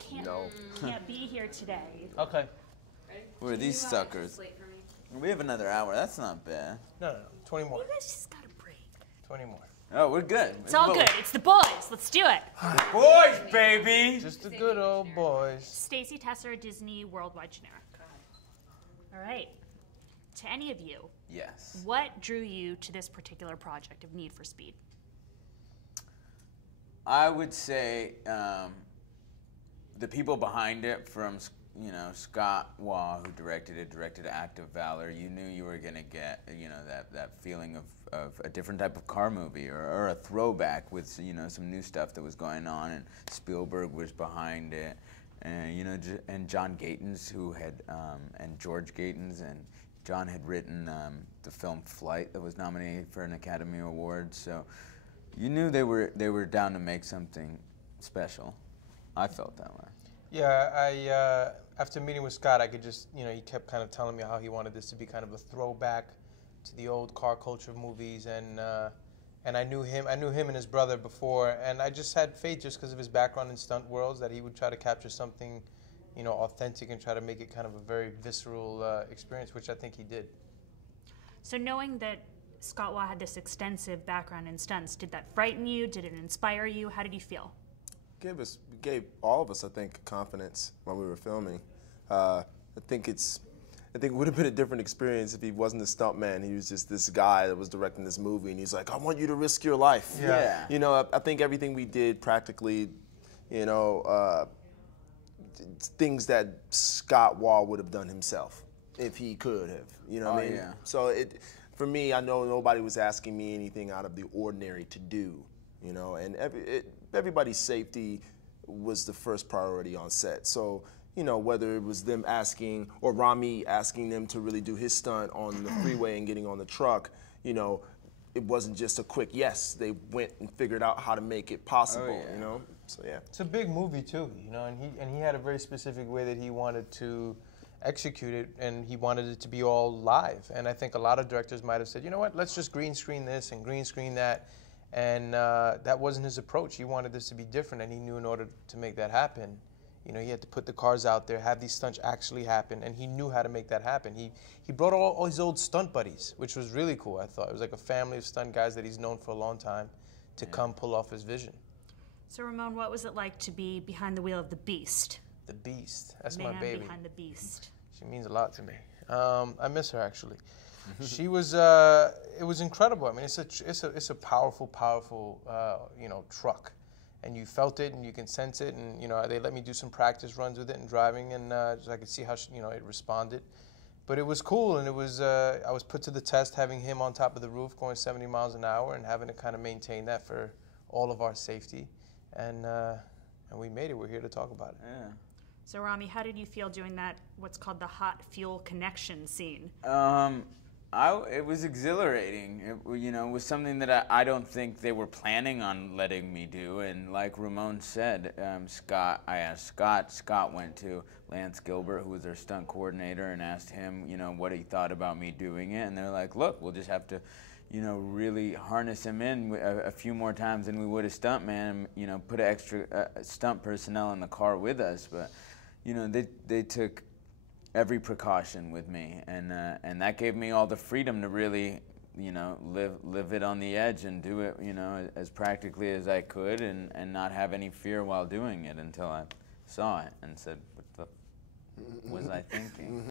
Dominic can't be here today. Okay. Who are these suckers? We have another hour. That's not bad. No. 20 more. You guys just got a break. 20 more. Oh, we're good. It's all good. It's the boys. Let's do it. Boys, baby! Just the good old boys. Stacy Tesser, Disney Worldwide Generic. All right. To any of you, Yes. what drew you to this particular project of Need for Speed? I would say the people behind it, from Scott Waugh, who directed Act of Valor. You knew you were gonna get that feeling of a different type of car movie or a throwback with some new stuff that was going on, and Spielberg was behind it, and and John Gatins, who had and George Gatins, and John had written the film Flight that was nominated for an Academy Award. So you knew they were down to make something special. I felt that way. Yeah, after meeting with Scott, I could just, he kept kind of telling me how he wanted this to be kind of a throwback to the old car culture movies, and I knew him and his brother before, and I just had faith, just because of his background in stunt worlds, that he would try to capture something, authentic, and try to make it kind of a very visceral experience, which I think he did. So knowing that Scott Waugh had this extensive background in stunts, did that frighten you? Did it inspire you? How did you feel? Gave all of us, I think, confidence when we were filming. I think it would have been a different experience if he wasn't a stuntman. He was just this guy that was directing this movie, and he's like, I want you to risk your life. Yeah. I think everything we did practically, things that Scott Waugh would have done himself if he could have. You know what I mean? Yeah. So for me, I know nobody was asking me anything out of the ordinary to do. And everybody's safety was the first priority on set. So, whether it was them asking, or Rami asking them to really do his stunt on the freeway and getting on the truck, it wasn't just a quick yes. They went and figured out how to make it possible, So, yeah. It's a big movie, too, and he had a very specific way that he wanted to execute it, and he wanted it to be all live. And I think a lot of directors might have said, you know what, let's just green screen this and green screen that. And that wasn't his approach. He wanted this to be different, and he knew in order to make that happen, he had to put the cars out there, have these stunts actually happen, and he knew how to make that happen. He brought all his old stunt buddies, which was really cool, I thought. It was like a family of stunt guys that he's known for a long time to come pull off his vision. So Ramon, what was it like to be behind the wheel of the Beast? The Beast, that's Man my baby. behind the Beast. She means a lot to me. I miss her, actually. She was, it was incredible. I mean, it's a powerful, truck, and you felt it, and you can sense it, and they let me do some practice runs with it and driving, and so I could see how it responded. But it was cool, and it was I was put to the test having him on top of the roof going 70 miles an hour and having to kind of maintain that for all of our safety, and we made it. We're here to talk about it. Yeah. So Rami, how did you feel doing that, what's called the hot fuel connection scene? It was exhilarating. It was something that I don't think they were planning on letting me do. And like Ramon said, I asked Scott. Scott went to Lance Gilbert, who was their stunt coordinator, and asked him, what he thought about me doing it. And they're like, look, we'll just have to, really harness him in a few more times than we would a stuntman, and put extra stunt personnel in the car with us. But they took every precaution with me, and that gave me all the freedom to really, live it on the edge and do it, as practically as I could, and not have any fear while doing it until I saw it and said, what the was I thinking?